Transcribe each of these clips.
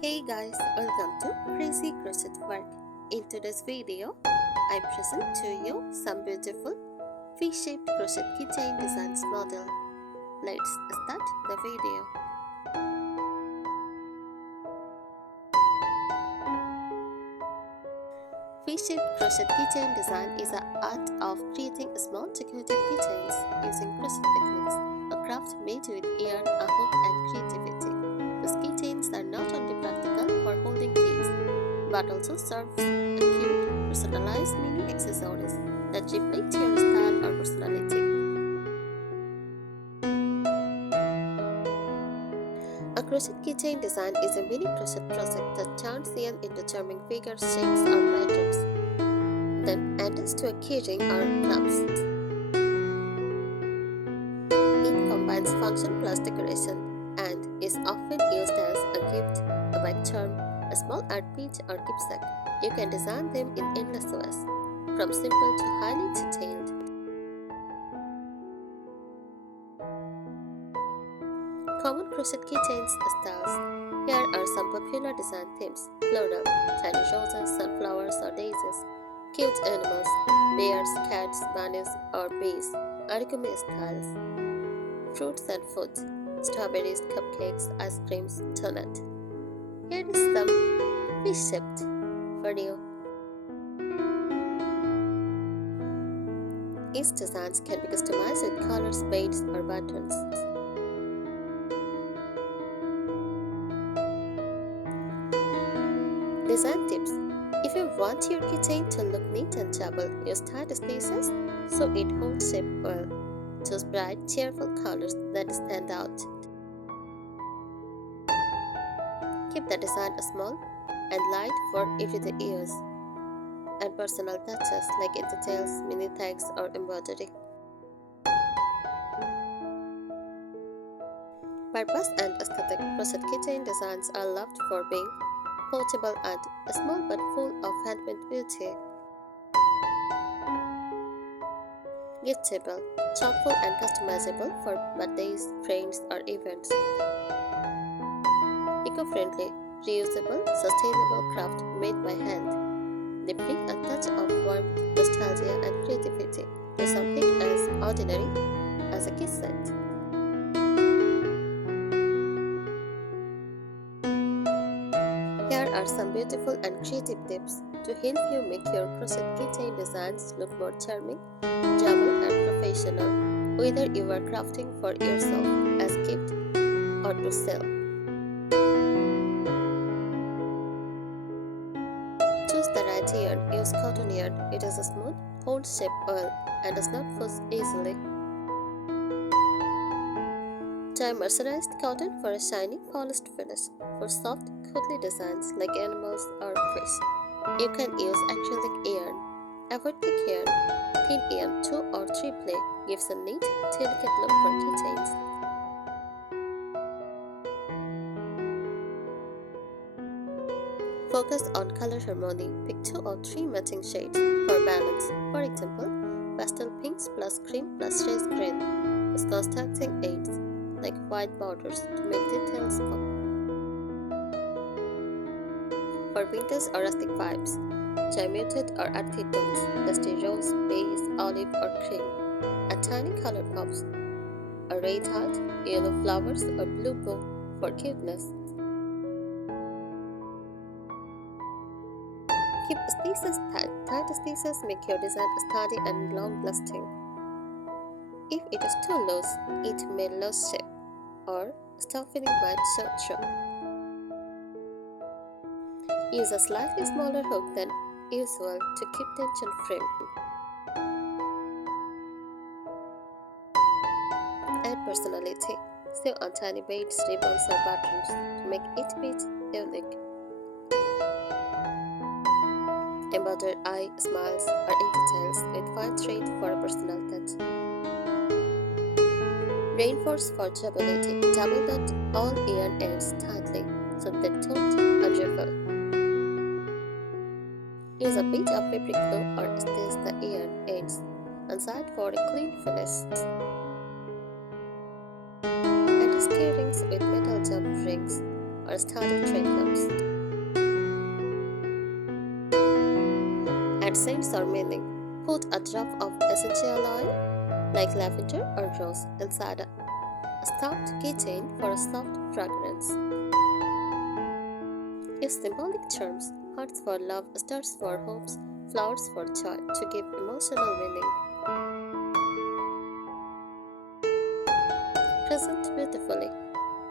Hey guys, welcome to Crazy Crochet Work. In today's video, I present to you some beautiful fish-shaped crochet keychain designs model. Let's start the video. Fish-shaped crochet keychain design is the art of creating small decorative keychains using crochet techniques, a craft made with yarn, a hook, and creativity. These keychains are not only practical for holding keys, but also serves a cute, personalized mini accessories that reflect your style or personality. A crochet keychain design is a mini crochet project that turns yarn into charming figures, shapes, or patterns, then adds to a keyring or clamps. It combines function plus decoration and is often used as a gift, a bag charm, a small art piece, or keepsake. You can design them in endless ways, from simple to highly detailed. Common crochet keychains styles. Here are some popular design themes: floral, tiny roses, sunflowers or daisies, cute animals, bears, cats, bunnies or bees, origami styles, fruits and food, strawberries, cupcakes, ice creams, donut. Here is some fish-shaped for you. Each designs can be customized with colors, beads or buttons. Design tips. If you want your keychain to look neat and double, use tight spaces so it holds shape well. Choose bright, cheerful colors that stand out. Keep the design small and light for everyday use. Add personal touches like in details, mini tags, or embroidery. Purpose and aesthetic. Crochet keychain designs are loved for being portable and small but full of handmade beauty. Giftable, thoughtful and customizable for birthdays, friends, or events. Eco-friendly, reusable, sustainable craft made by hand. They bring a touch of warmth, nostalgia, and creativity to something as ordinary as a key set. Here are some beautiful and creative tips to help you make your crochet keychain designs look more charming, durable, and professional, whether you are crafting for yourself as a gift or to sell. Choose the right yarn. Use cotton yarn. It is a smooth, holds shape well, and does not fuzz easily. Dye mercerized cotton for a shiny, polished finish. For soft, cuddly designs like animals or fish, you can use acrylic yarn. Avoid thick yarn. Thin yarn 2 or 3 play gives a neat, delicate look for keychains. Focus on color harmony. Pick 2 or 3 matching shades for balance. For example, pastel pinks plus cream plus space green with contrasting aids like white borders to make details pop. For vintage or rustic vibes, try muted or earthy tones, dusty rose, beige, olive or cream. Add tiny color pops, a red heart, yellow flowers or blue bow for cuteness. Keep stitches tight. Tight stitches make your design sturdy and long-lasting. If it is too loose, it may lose shape or stiffening might show through. Use a slightly smaller hook than usual to keep tension free. Add personality. Sew on tiny beads, ribbons or buttons to make each piece unique. Embroider eye, smiles or details with fine thread for a personal touch. Reinforce for durability. Double knot all yarn ends tightly so they don't unravel. Use a bit of fabric glue or stitch the yarn ends inside for a clean finish. Add key rings with metal jump rings or or studded trinkets. Add scents or meaning. Put a drop of essential oil, like lavender or rose, inside a stuffed keychain for a soft fragrance. Use symbolic terms, hearts for love, stars for hopes, flowers for joy, to give emotional meaning. Present beautifully.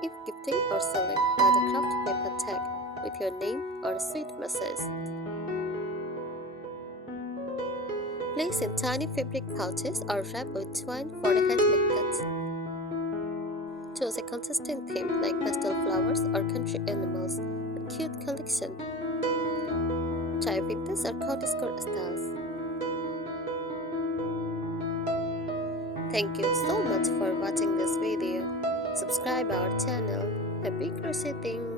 If gifting or selling, add a craft paper tag with your name or a sweet message. Place in tiny fabric pouches or wrap with twine for a handmade cut. Choose a consistent theme like pastel flowers or country animals for cute collection. Try vintage or cottagecore styles. Thank you so much for watching this video. Subscribe our channel. Happy crocheting!